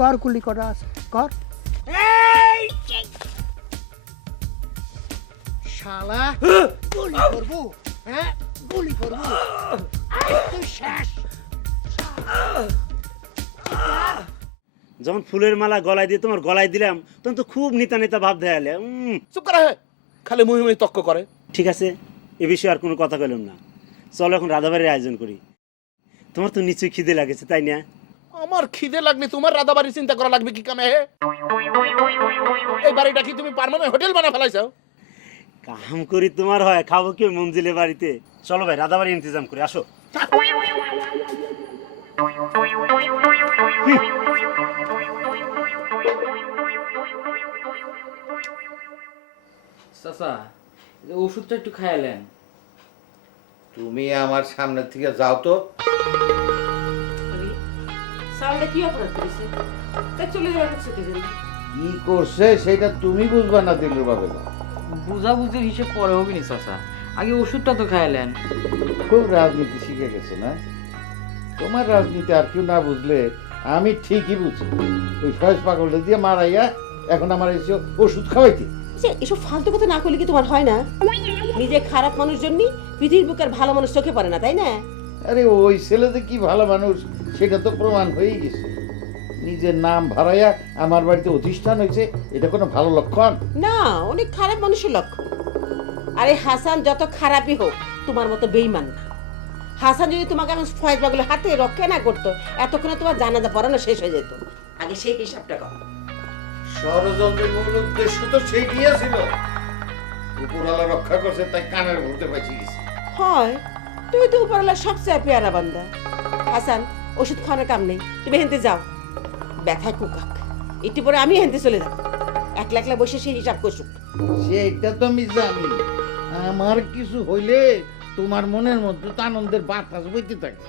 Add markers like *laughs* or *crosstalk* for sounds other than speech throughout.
কর কুলি করা আছে কর। শালা গুলি করব। হ্যাঁ গুলি করব। শেষ। যখন ফুলের মালা গলায় দিয়ে তোমার গলায় দিলাম তখন তো খুব নেতা নেতা ভাব দেয়ালে চুপ করা হে। খালি মুহি মুহি তক্ক করে। ঠিক আছে এ বিষয়ে আর কোনো কথা কইলাম না। চলো এখন রাধাবাড়ির আয়োজন করি। তোমার তো নিশ্চয়ই খিদে লাগেছে তাই না? আমার খিদে লাগনি তোমার রাধাবাড়ি চিন্তা করা লাগবে কি কামে হে? এই বাড়িটা কি তুমি পার্মানেন্ট হোটেল বানা ফেলাইছো কাম করি তোমার হয় খাব কি ওই মঞ্জিলের বাড়িতে? চলো ভাই রাধাবাড়ি ইন্তজাম করে আসো। চাচা ওষুধটা একটু খাইলেন তুমি আমার সামনে থেকে যাও তো। সাউন্ডে কি অপরাধ করেছে? তাই চলে যাওয়ার হচ্ছে কি জন্য কি করছে সেটা তুমি বুঝবা না দিলুর বাবা বুঝাবুঝির হিসেব পরে হবে নি চাচা। আগে ওষুধটা তো খাইলেন খুব রাজনীতি শিখে গেছে না? তোমার রাজনীতি আর কেউ না বুঝলে আমি ঠিকই বুঝি। ওই ফয়েজ পাগলটা দিয়ে মারাইয়া এখন আমার এসে ওষুধ খাওয়াইতে। আচ্ছা এসব ফালতু কথা না করলে কি তোমার হয় না? নিজে খারাপ মানুষ জন্যই পৃথিবীর বুকের ভালো মানুষ চোখে পড়ে না তাই না? আরে ওই ছেলে যে কি ভালো মানুষ সেটা তো প্রমাণ হয়েই গেছে। নিজের নাম ভাড়াইয়া আমার বাড়িতে অধিষ্ঠান হয়েছে এটা কোনো ভালো লক্ষণ? না অনেক খারাপ মানুষের লক্ষ্য আরে হাসান যত খারাপই হোক তোমার মতো বেইমান না। হাসান যদি তোমাকে এখন ফয়েজ বাগুলো হাতে রক্ষা না করতো এতক্ষণে তোমার জানাজা পড়ানো শেষ হয়ে যেত। আগে সেই হিসাবটা কর। ষড়যন্ত্রের মূল উদ্দেশ্য তো সেইটিই ছিল। উপরওয়ালা রক্ষা করছে তাই কানের ভরতে পাইছি হয়। তুই তো উপরওয়ালা সবচেয়ে পেয়ারা বান্দা। হাসান ওষুধ খাওয়ানোর কাম নেই। তুমি হেনতে যাও। ব্যথায় কুকাক একটু পরে আমি হেনতে চলে যাব। একলা একলা বসে সেই হিসাব করছুক সেটা তো আমি জানি। আমার কিছু হইলে তোমার মনের মধ্যে তো আনন্দের বাতাস বইতে থাকে।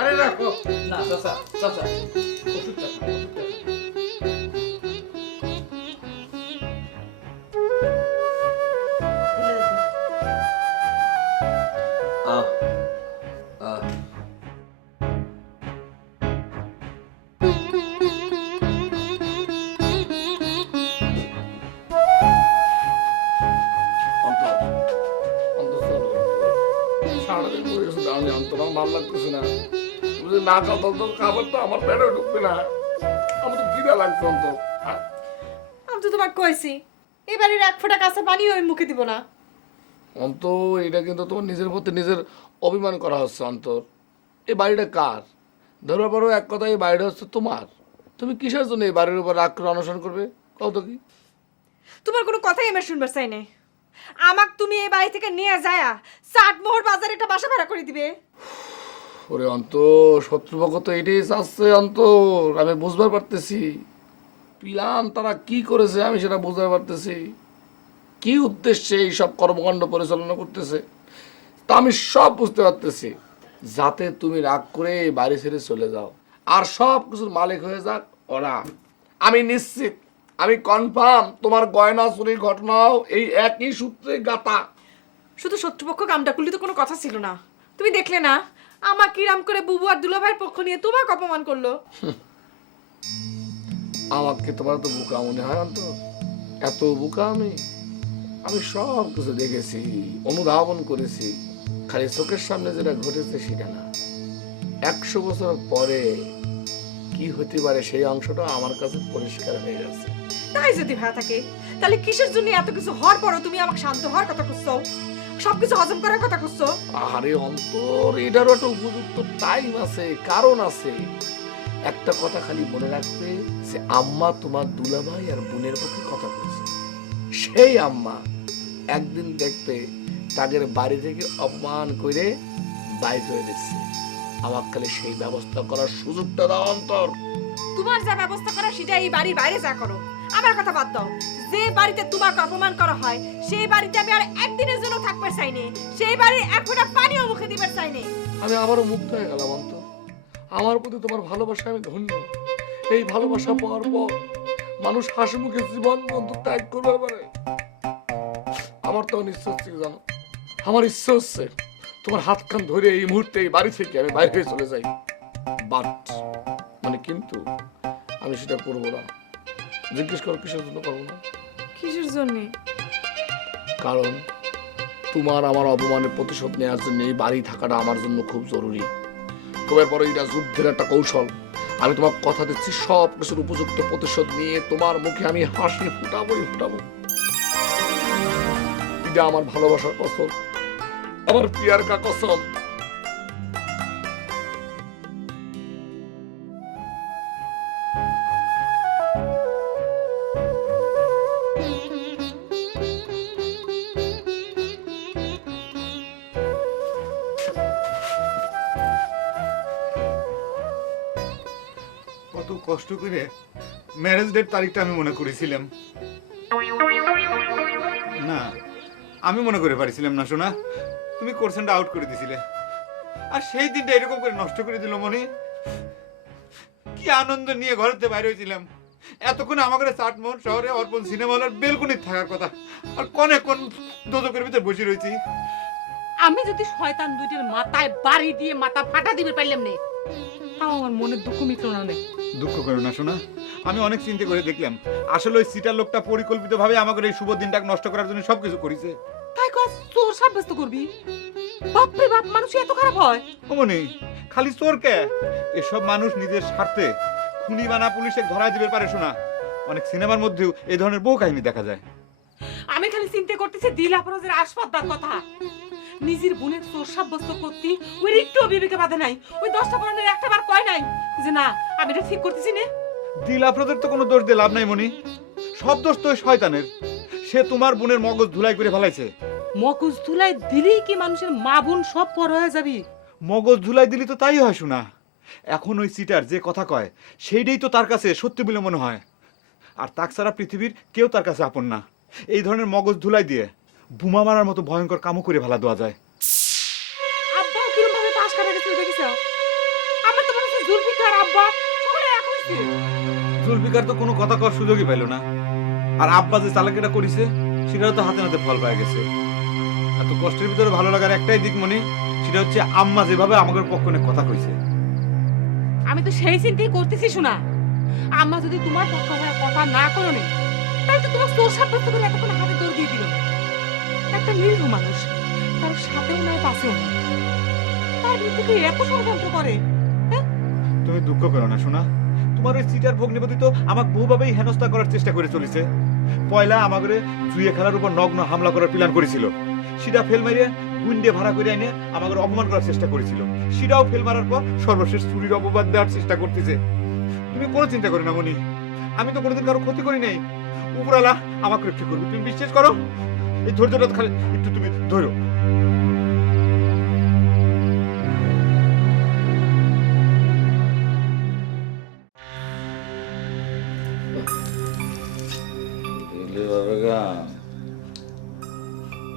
আরে রাখো। না চাচা চাচা ওষুধটা না। না খাও তো খাবার তো আমার পেটে ঢুকবে না। আমার তো লাগছে। আমি তো তোমার কইছি এবারের এক ফোঁটা কাঁচা পানিও আমি মুখে দিব না। অন্ত এটা কিন্তু তোমার নিজের প্রতি নিজের অভিমান করা হচ্ছে অন্তর এই বাড়িটা কার? ধরবার পরও এক কথা এই বাড়িটা হচ্ছে তোমার। তুমি কিসের জন্য এই বাড়ির উপর রাগ করে অনশন করবে? কত কি? তোমার কোনো কথাই আমার শুনবার চাই নাই। আমাক তুমি এই বাড়ি থেকে নিয়ে যায়া চাটমোহর বাজারে একটা বাসা ভাড়া করে দিবে। ওরে অন্ত, শত্রুপক্ষ তো এটাই চাচ্ছে অন্ত, আমি বুঝবার পারতেছি। পিলান তারা কি করেছে আমি সেটা বুঝতে পারতেছি। কি উদ্দেশ্যে এই সব কর্মকাণ্ড পরিচালনা করতেছে, তা আমি সব বুঝতে পারতেছি। যাতে তুমি রাগ করে বাড়ি ছেড়ে চলে যাও। আর সব কিছুর মালিক হয়ে যাক ওরা। আমি নিশ্চিত, আমি কনফার্ম তোমার গয়না চুরির ঘটনাও এই একই সূত্রে গাতা শুধু শত্রুপক্ষ কামটা করলে তো কোনো কথা ছিল না। তুমি দেখলে না? আমার কিরাম করে বুবু আর দুলাভাইয়ের পক্ষ নিয়ে তোমাকে অপমান করল? আমাকে তোমার তো বোকা মনে হয় তো। এত বোকা আমি। আমি সব কিছু দেখেছি অনুধাবন করেছি। খালি চোখের সামনে যেটা ঘটেছে সেটা না। একশো বছর পরে কি হতে পারে সেই অংশটা আমার কাছে পরিষ্কার হয়ে গেছে। তাই যদি ভাড়া থাকে তাহলে কিসের জন্য এত কিছু হওয়ার পরও তুমি আমাকে শান্ত হওয়ার কথা করছ সবকিছু হজম করার কথা করছ আরে অন্তর এটারও একটা উপযুক্ত টাইম আছে কারণ আছে। একটা কথা খালি মনে রাখবে যে আম্মা তোমার দুলাভাই আর বোনের পক্ষে কথা বলছে। সেই আম্মা একদিন দেখবে তাদের বাড়ি থেকে অপমান করে বাইর হয়ে দিচ্ছে। আমার খালি সেই ব্যবস্থা করার সুযোগটা দাও অন্তর। তোমার যা ব্যবস্থা করা সেটা এই বাড়ির বাইরে যা করো। আমার কথা বাদ দাও। যে বাড়িতে তোমাকে অপমান করা হয়, সেই বাড়িতে আমি আর একদিনের জন্য থাকতে চাইনি সেই বাড়ির এক ফোঁটা পানিও মুখে দিবার চাইনি আমি আবারও মুক্ত হয়ে গেলাম, অন্ত। আমার প্রতি তোমার ভালোবাসা আমি ধন্য। এই ভালোবাসা পাওয়ার পর মানুষ হাসি মুখে জীবন বন্ধু ত্যাগ করবে পারে আমার তখন ইচ্ছে হচ্ছে জানো? আমার ইচ্ছে হচ্ছে তোমার হাত কান ধরে এই মুহূর্তে এই বাড়ি থেকে আমি বাইরে চলে যাই। বাট মানে কিন্তু আমি সেটা করব না। জিজ্ঞেস করো কিসের জন্য করব না? কিসের জন্য? কারণ তোমার আমার অপমানের প্রতিশোধ নেওয়ার জন্য এই বাড়ি থাকাটা আমার জন্য খুব জরুরি। কবের পরে এটা যুদ্ধের একটা কৌশল। আমি তোমার কথা দিচ্ছি সব কিছুর উপযুক্ত প্রতিশোধ নিয়ে তোমার মুখে আমি হাসি ফুটাবোই ফুটাবো। এটা আমার ভালোবাসার কসম। আমার পিয়ার কা কসম? কষ্ট করে ম্যারেজ ডেট তারিখটা আমি মনে করেছিলাম। না, আমি মনে করে পারিছিলাম না শোনা তুমি কোর্সেনটা আউট করে দিছিলে। আর সেই দিনটা এরকম করে নষ্ট করে দিল মনি। কি আনন্দ নিয়ে ঘরেতে বাইরে হয়েছিলাম। এতক্ষণ আমাদের চাটমোহন শহরে অর্পণ সিনেমা হলের বেলকুনির থাকার কথা। আর কনে কোন দোদকের ভিতরে বসে রয়েছি। আমি যদি শয়তান দুইটির মাথায় বাড়ি দিয়ে মাথা ফাটা দিবে পারলাম নে তাও আমার মনে দুঃখ মিটলো না নে। দুঃখ করো না শোনা আমি অনেক চিন্তা করে দেখলাম। আসলে ওই সিটার লোকটা পরিকল্পিতভাবে আমাদের এই শুভ দিনটাকে নষ্ট করার জন্য সবকিছু করেছে। তাই কয় চোর সাব্যস্ত করবি? বাপরে বাপ মানুষ এত খারাপ হয়? অমনি। খালি চোর কে? এসব মানুষ নিজের স্বার্থে খুনি বানা পুলিশে ধরা দিবে পারে শোনা অনেক সিনেমার মধ্যেও এই ধরনের বহু কাহিনী দেখা যায়। আমি খালি চিন্তা করতেছি দিল আপরাজের আসপাতার কথা। নিজের বোনের চোর সাব্যস্ত করতে ওই একটু বিবেকে বাধে নাই। ওই দশটা পনেরো একটা বার কয় নাই যে না আমি এটা ঠিক করতেছি নে। দিল আফরোজের তো কোনো দোষ দিয়ে লাভ নাই মনি সব দোষ তো ওই শয়তানের। সে তোমার বোনের মগজ ধুলাই করে ফেলাইছে। মকুজ ধুলাই দিলেই কি মানুষের মা বোন সব পর হয়ে যাবি? মগজ ধুলাই দিলি তো তাই হয় শোনা এখন ওই সিটার যে কথা কয় সেইটাই তো তার কাছে সত্যি বলে মনে হয়। আর তাক ছাড়া পৃথিবীর কেউ তার কাছে আপন না। এই ধরনের মগজ ধুলাই দিয়ে বোমা মারার মতো ভয়ঙ্কর কামও করে ফেলা দেওয়া যায়। আব্বাও কিরম ভাবে পাশ কাটা গেছে আমার তো মনে হচ্ছে জুলফিকার আব্বা। সকলে এক হয়েছে। জুলফিকার তো কোনো কথা কর সুযোগই পাইল না। আর আব্বা যে চালাকিটা করিছে সেটাও তো হাতে নাতে ফল পায় গেছে। এত কষ্টের ভিতরে ভালো লাগার একটাই দিক মনে সেটা হচ্ছে আম্মা যেভাবে আমাদের পক্ষে কথা কইছে। আমি তো সেই চিন্তাই করতেছি শোনা। আম্মা যদি তোমার পক্ষ হয়ে কথা না করো তাহলে তো তোমার সাব্যস্ত করে এতক্ষণ হাতে দৌড় দিয়ে দিল। একটা নিরীহ মানুষ। তার সাথেও নয়, পাশেও তার বিরুদ্ধে এত ষড়যন্ত্র করে তুমি দুঃখ করো না শোনা তোমার ওই সিটার ভগ্নিপতি তো আমাকে বহুভাবেই হেনস্থা করার চেষ্টা করে চলেছে। পয়লা আমাদের জুয়ে খেলার উপর নগ্ন হামলা করার প্ল্যান করেছিল। সেটা ফেল মারিয়ে গুন্ডে ভাড়া করে এনে আমাদের অপমান করার চেষ্টা করেছিল। সেটাও ফেল মারার পর সর্বশেষ চুরির অপবাদ দেওয়ার চেষ্টা করতেছে। তুমি কোনো চিন্তা করো না মনি আমি তো কোনোদিন কারও ক্ষতি করি নাই। উপরালা আমাকে রক্ষা করবে। তুমি বিশ্বাস করো? এই ধৈর্যটা খালি একটু তুমি ধরো।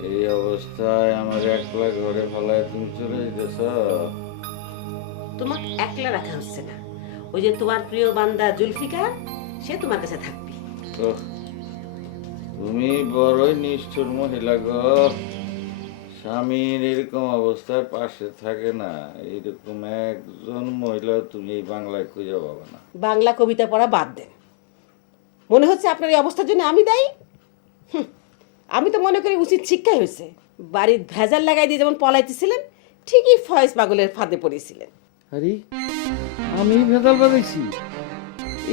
এই অবস্থায় আমার একলা ঘরে ফেলায় তুমি চলে যেতেছ? তোমাকে একলা রাখা হচ্ছে না। ওই যে তোমার প্রিয় বান্দা জুলফিকার সে তোমার কাছে থাকবে। তো তুমি বড়ই নিষ্ঠুর মহিলা গো। স্বামীর এরকম অবস্থায় পাশে থাকে না। এরকম একজন মহিলা তুমি এই বাংলায় খুঁজে পাবে না। বাংলা কবিতা পড়া বাদ দেন। মনে হচ্ছে আপনার এই অবস্থার জন্য আমি দায়ী? আমি তো মনে করি উচিত শিক্ষাই হয়েছে। বাড়ির ভেজাল লাগাই দিয়ে যেমন পলাইতেছিলেন ঠিকই ফয়েজ পাগলের ফাঁদে পড়েছিলেন। আরে আমি ভেজাল বাজাইছি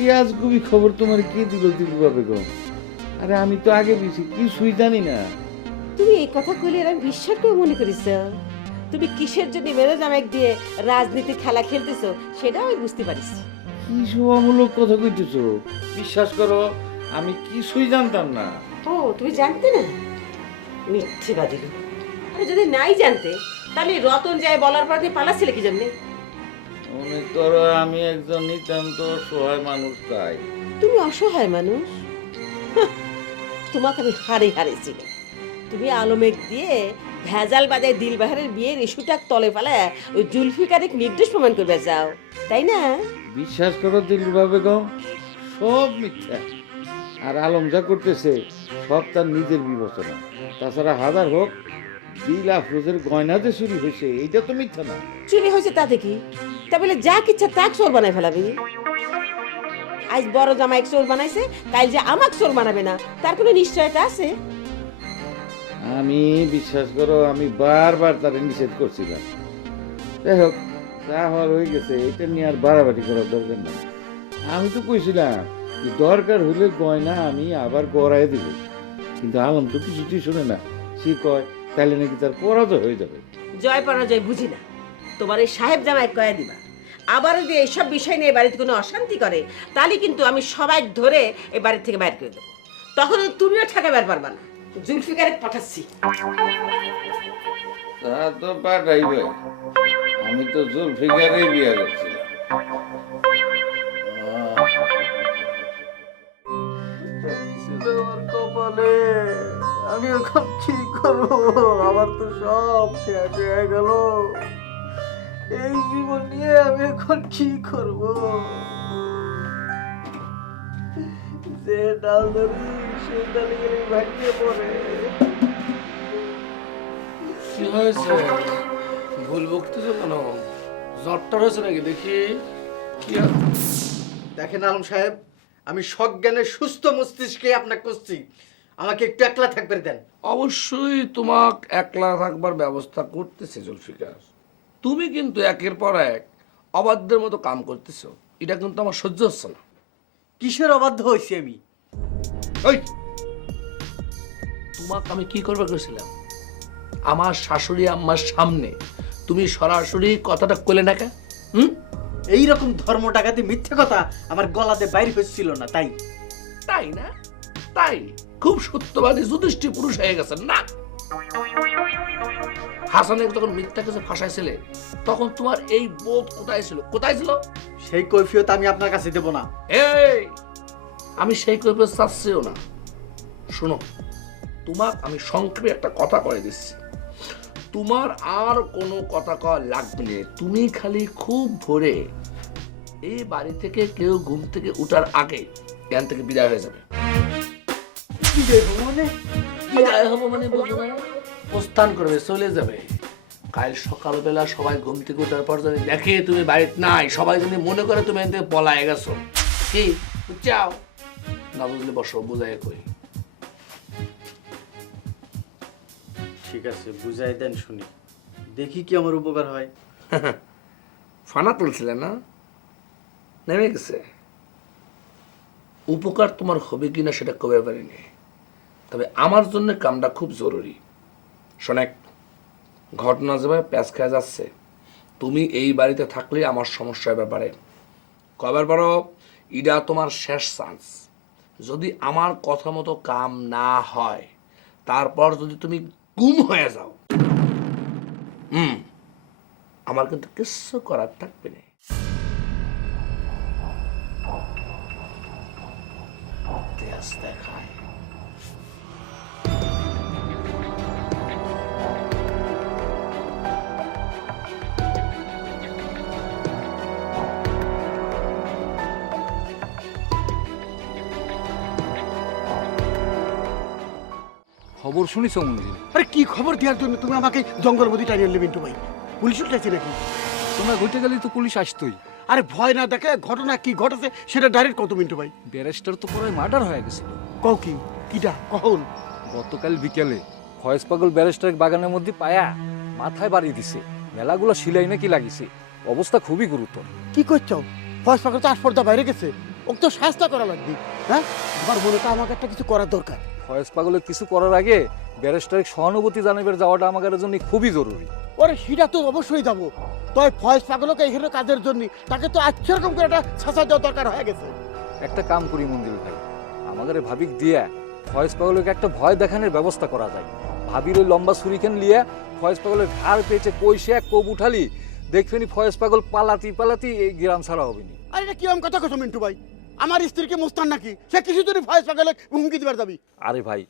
এই আজ খুবই খবর তোমার কে দিল দিলবা বেগম আরে আমি তো আগে বেশি কিছুই জানি না। তুমি এই কথা কইলে আমি বিশ্বাস করে মনে করিস? তুমি কিসের জন্য মেজাজ আমাকে দিয়ে রাজনীতির খেলা খেলতেছো সেটা আমি বুঝতে পারিস। কি শোভামূলক কথা কইতেছো? বিশ্বাস করো আমি কিছুই জানতাম না। ও তুমি জানতে না? মিথ্যে বাদিল আরে যদি নাই জানতে তাহলে রতন যায় বলার পর তুমি পালাচ্ছিলে কি জন্যে? মনে করো আমি একজন নিতান্ত সহায় মানুষ তাই। তুমি অসহায় মানুষ? তোমাকে আমি হারে হারেছি তুমি আলমেক দিয়ে ভেজাল বাজায় দিলবাহারের বিয়ের ইস্যুটা তলে ফেলে ওই জুলফিকারের নির্দোষ প্রমাণ করবে যাও। তাই না? বিশ্বাস করো দিলরুবা বেগম সব মিথ্যা। আর আলম যা করতেছে সব তার নিজের বিবেচনা। তাছাড়া হাজার হোক দিল আফরোজের গয়না যে চুরি হয়েছে এইটা তো মিথ্যা না। চুরি হয়েছে তাতে কি তা বলে যা কিচ্ছা তাক চোর বানাই ফেলাবি। আজ বড় জামাই চোর বানাইছে কাল যে আমাকে চোর বানাবে না তার কোনো নিশ্চয়তা আছে? আমি বিশ্বাস করো আমি বারবার তারে নিষেধ করছিলাম। যাই হোক যা হওয়ার হয়ে গেছে এটা নিয়ে আর বাড়াবাড়ি করার দরকার নেই। আমি তো কইছিলাম যে দরকার হইলে গয়না আমি আবার গড়াই দিব। কিন্তু আলম তো কিছুতেই শুনে না সে কয় তাহলে নাকি তার পরাজয় হয়ে যাবে। জয় পরাজয় বুঝি না। তোমার এই সাহেব জামাই কয়া দিবা। আবার যদি এইসব বিষয় নিয়ে বাড়িতে কোনো অশান্তি করে তাহলে কিন্তু আমি সবাই ধরে এই বাড়ি থেকে বাইর করে দেবো। তখন তুমিও ঠেকাবার পারবা না। জুলফিকারে পাঠাচ্ছি। তা তো পাঠাইবে। আমি তো জুলফিকারেই বিয়ে করছিলাম। কপালে আমি এখন কি করব? আমার তো সব শেষ হয়ে গেল। এই জীবন নিয়ে আমি এখন কি করব? যে ডাল ধরি সে ডালে গেলে ভাঙিয়ে পড়ে। কি হয়েছে? ভুল বকতেছো কেন? জ্বরটা হয়েছে নাকি? দেখি। কি দেখেন আলম সাহেব আমি সজ্ঞানে সুস্থ মস্তিষ্কে আপনাকে করছি আমাকে একটু একলা থাকবে দেন। অবশ্যই তোমাক একলা থাকবার ব্যবস্থা করতেছে জুলফিকার। তুমি কিন্তু একের পর এক অবাধ্যের মতো কাম করতেছো। এটা কিন্তু আমার সহ্য হচ্ছে না। কিসের অবাধ্য হয়েছি আমি? ওই তোমাকে আমি কি করবে করেছিলাম আমার শাশুড়ি আম্মার সামনে তুমি সরাসরি কথাটা কইলে না কেন? হুম? এই রকম ধর্ম টাকাতে মিথ্যে কথা আমার গলাতে বাইর হচ্ছিল না তাই? তাই না? তাই? খুব সত্যবাদী যুধিষ্ঠি পুরুষ হয়ে গেছেন না? হাসানের যখন মিথ্যা কাছে ফাঁসাইছিলে তখন তোমার এই বোধ কোথায় ছিল? কোথায় ছিল? সেই কৈফিয়ত আমি আপনার কাছে দেব না। এই! আমি সেই করবে চাচ্ছিও না। শোনো তোমার আমি সংক্ষেপে একটা কথা করে দিচ্ছি। তোমার আর কোনো কথা কওয়া লাগবে না। তুমি খালি খুব ভোরে এই বাড়ি থেকে কেউ ঘুম থেকে উঠার আগে জ্ঞান থেকে বিদায় হয়ে যাবে। মানে? বিদায় হব মানে বুঝো না? প্রস্থান করবে চলে যাবে। কাল সকালবেলা সবাই ঘুম থেকে ওঠার পর যদি দেখে তুমি বাড়িতে নাই সবাই যদি মনে করে তুমি থেকে পলায় গেছো কি? চাও না বুঝলে বসো বুঝাই কই ঠিক আছে বুঝাই দেন শুনি। দেখি কি আমার উপকার হয়। *laughs* ফানা তুলছিলে না? নেমে গেছে। উপকার তোমার হবে কিনা সেটা কবে পারিনি। তবে আমার জন্য কামটা খুব জরুরি। শোনেক ঘটনা যেভাবে প্যাঁচ খেয়ে যাচ্ছে। তুমি এই বাড়িতে থাকলে আমার সমস্যার ব্যাপারে। কবার পারো ইডা তোমার শেষ চান্স যদি আমার কথা মতো কাম না হয়, তারপর যদি তুমি গুম হয়ে যাও। হুম, আমার কিন্তু কিচ্ছু করার থাকবে না। দেখায়। খবর শুনিস মঞ্জিল আরে কি খবর দেওয়ার জন্য তুমি আমাকে জঙ্গল মধ্যে টানিয়ে মিন্টু ভাই? পুলিশ উঠেছে নাকি? তোমরা ঘটে গেলেই তো পুলিশ আসতোই। আরে ভয় না দেখে ঘটনা কি ঘটেছে সেটা ডাইরেক্ট কত মিন্টু ভাই। ব্যারিস্টার তো পরে মার্ডার হয়ে গেছিল। কও কি? কিটা? কখন? গতকাল বিকেলে ফয়েজ পাগল ব্যারিস্টার বাগানের মধ্যে পায়া মাথায় বাড়ি দিছে। মেলাগুলো সিলাই নাকি লাগিছে। অবস্থা খুবই গুরুতর। কি করছ? ফস পাখি তো আসপর্দা বাইরে গেছে? ওকে তো শাস্তা করা লাগবে হ্যাঁ? আমার মনে তো আমাকে একটা কিছু করার দরকার। ফয়েজ পাগলের কিছু করার আগে ব্যারিস্টারের সহানুভূতি জানাবার যাওয়াটা আমাদের জন্য খুবই জরুরি। ওরে সেটা তো অবশ্যই যাব। তবে ফয়েজ পাগলকে এখানে কাজের জন্য তাকে তো আজকে রকম করে একটা ছাঁচা দেওয়া দরকার হয়ে গেছে। একটা কাম করি মন্দির ভাই আমাদের ভাবিক দিয়া ফয়েজ পাগলকে একটা ভয় দেখানোর ব্যবস্থা করা যায়। ভাবির ওই লম্বা সুরিকেন লিয়া ফয়েজ পাগলের ঘাড় পেয়েছে কইসে এক কোপ উঠালি দেখবেনি ফয়েজ পাগল পালাতি পালাতি এই গ্রাম ছাড়া হবে নি আরে এটা কিরম কথা কথা মিন্টু ভাই? আমার স্ত্রীকে মুস্তান নাকি? সে কিছু যদি ফয়েজ পাগলে হুমকি দিবার যাবি আরে ভাই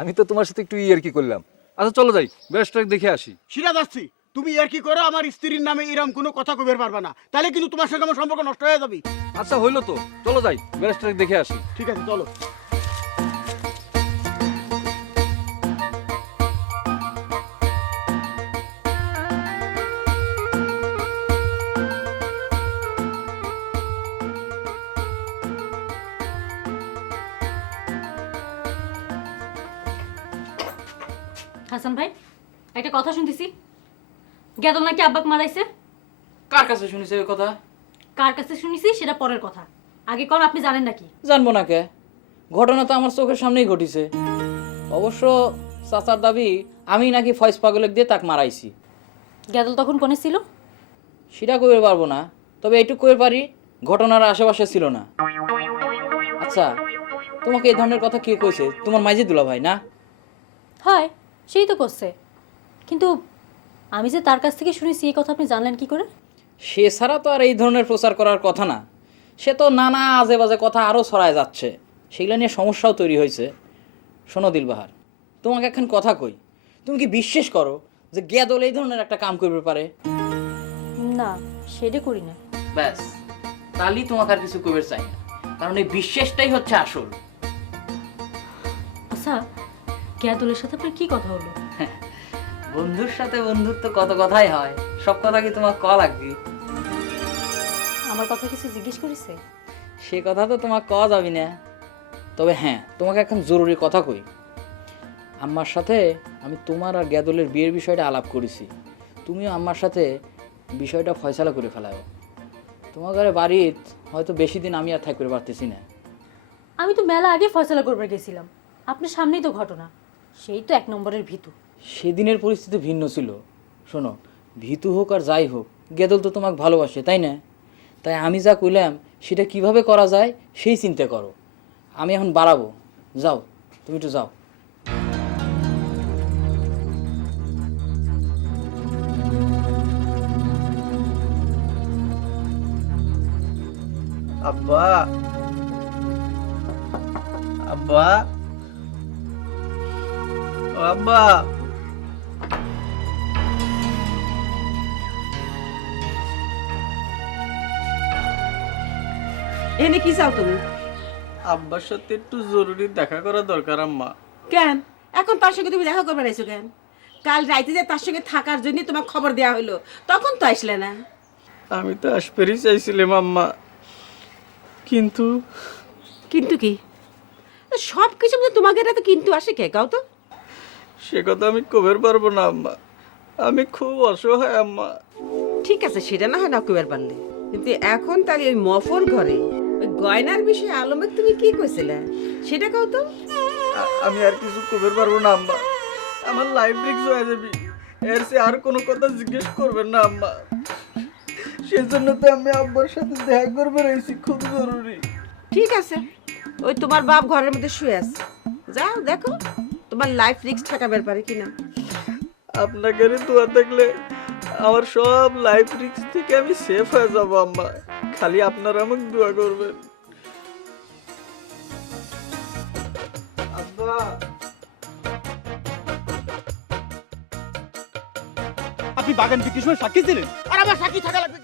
আমি তো তোমার সাথে একটু ইয়ার কি করলাম। আচ্ছা চলো যাই বেশ ট্রাক দেখে আসি। সিরাজ আসছি। তুমি ইয়ার কি করো আমার স্ত্রীর নামে এরম কোনো কথা কবের পারবে না। তাহলে কিন্তু তোমার সঙ্গে আমার সম্পর্ক নষ্ট হয়ে যাবে। আচ্ছা হইল তো। চলো যাই বেশ ট্রাক দেখে আসি। ঠিক আছে চলো। হাসান ভাই একটা কথা শুনতেছি। গেদল নাকি আব্বাক মারাইছে? কার কাছে শুনিস ওই কথা? কার কাছে শুনিছি সেটা পরের কথা। আগে কোন আপনি জানেন নাকি? জানব না কে? ঘটনা তো আমার চোখের সামনেই ঘটিছে। অবশ্য চাচার দাবি আমি নাকি ফয়েজ পাগলেক দিয়ে তাক মারাইছি। গেদল তখন কোনে ছিল? সেটা কইতে পারব না তবে এইটুকু কইতে পারি ঘটনার আশেপাশে ছিল না। আচ্ছা তোমাকে এই ধরনের কথা কে কইছে? তোমার মাইজি দুলা ভাই না? হয়। সেই তো করছে। কিন্তু আমি যে তার কাছ থেকে শুনেছি এই কথা আপনি জানলেন কি করে? সে ছাড়া তো আর এই ধরনের প্রচার করার কথা না। সে তো নানা আজে বাজে কথা আরও ছড়ায় যাচ্ছে। সেগুলো নিয়ে সমস্যাও তৈরি হয়েছে। শোনো দিলবাহার তোমাকে এখন কথা কই। তুমি কি বিশ্বাস করো যে গেদল এই ধরনের একটা কাম করবে পারে? না সেটা করি না। ব্যাস তাহলেই তোমাকে আর কিছু কইবার চাই না। কারণ এই বিশ্বাসটাই হচ্ছে আসল। আচ্ছা গেদলের সাথে আপনার কি কথা হলো? বন্ধুর সাথে বন্ধুত্ব কত কথাই হয়। সব কথা কি তোমার ক লাগবে? আমার কথা কিছু জিজ্ঞেস করেছে? সে কথা তো তোমার কওয়া যাবি না। তবে হ্যাঁ তোমাকে এখন জরুরি কথা কই। আম্মার সাথে আমি তোমার আর গ্যাদলের বিয়ের বিষয়টা আলাপ করেছি। তুমিও আম্মার সাথে বিষয়টা ফয়সালা করে ফেলাও তোমার ঘরে বাড়িত হয়তো বেশি দিন আমি আর থাকতে পারতেছি না। আমি তো মেলা আগে ফয়সলা করবার গেছিলাম। আপনার সামনেই তো ঘটনা। সেই তো এক নম্বরের ভীতু। সেদিনের পরিস্থিতি ভিন্ন ছিল। শোনো ভীতু হোক আর যাই হোক গেদল তো তোমাকে ভালোবাসে তাই না? তাই আমি যা কইলাম সেটা কীভাবে করা যায় সেই চিন্তা করো। আমি এখন বাড়াবো। যাও তুমি একটু যাও। আব্বা। আব্বা। আব্বা এনে কি চাও তুমি? আব্বার সাথে একটু জরুরি দেখা করা দরকার আম্মা। কেন? এখন তার সঙ্গে তুমি দেখা করবে আইছো কেন? কাল রাইতে যে তার সঙ্গে থাকার জন্য তোমার খবর দেওয়া হলো তখন তো আসলে না। আমি তো আসপেরই চাইছিলাম আম্মা। কিন্তু কিন্তু কি? সব কিছু তোমাকে এটা তো কিন্তু আসে কে? কাও তো। সে কথা আমি কবের পারব না আম্মা? আমি খুব অসহায় আম্মা। ঠিক আছে সেটা না হয় না কুবের পারলে। কিন্তু এখন তাহলে ওই মফর ঘরে ওই গয়নার বিষয়ে আলমের তুমি কি কইছিলে? সেটা কাও তো। আমি আর কিছু কবের পারব না আম্মা। আমার লাইফ রিক্স হয়ে যাবে। এর সে আর কোনো কথা জিজ্ঞেস করবেন না আম্মা। সেজন্য তো আমি আব্বার সাথে দেখা করবে রয়েছি খুব জরুরি। ঠিক আছে ওই তোমার বাপ ঘরের মধ্যে শুয়ে আছে। যাও দেখো। তোমার লাইফ রিস্ক ঠেকাবার পারে কিনা আপনাকে দোয়া থাকলে আমার সব লাইফ রিক্স থেকে আমি সেফ হয়ে যাব আম্মা। খালি আপনারা আমাকে দোয়া করবেন। আব্বা। আপনি বাগান বিক্রির সময় সাক্ষী ছিলেন আর আমার সাক্ষী থাকা লাগবে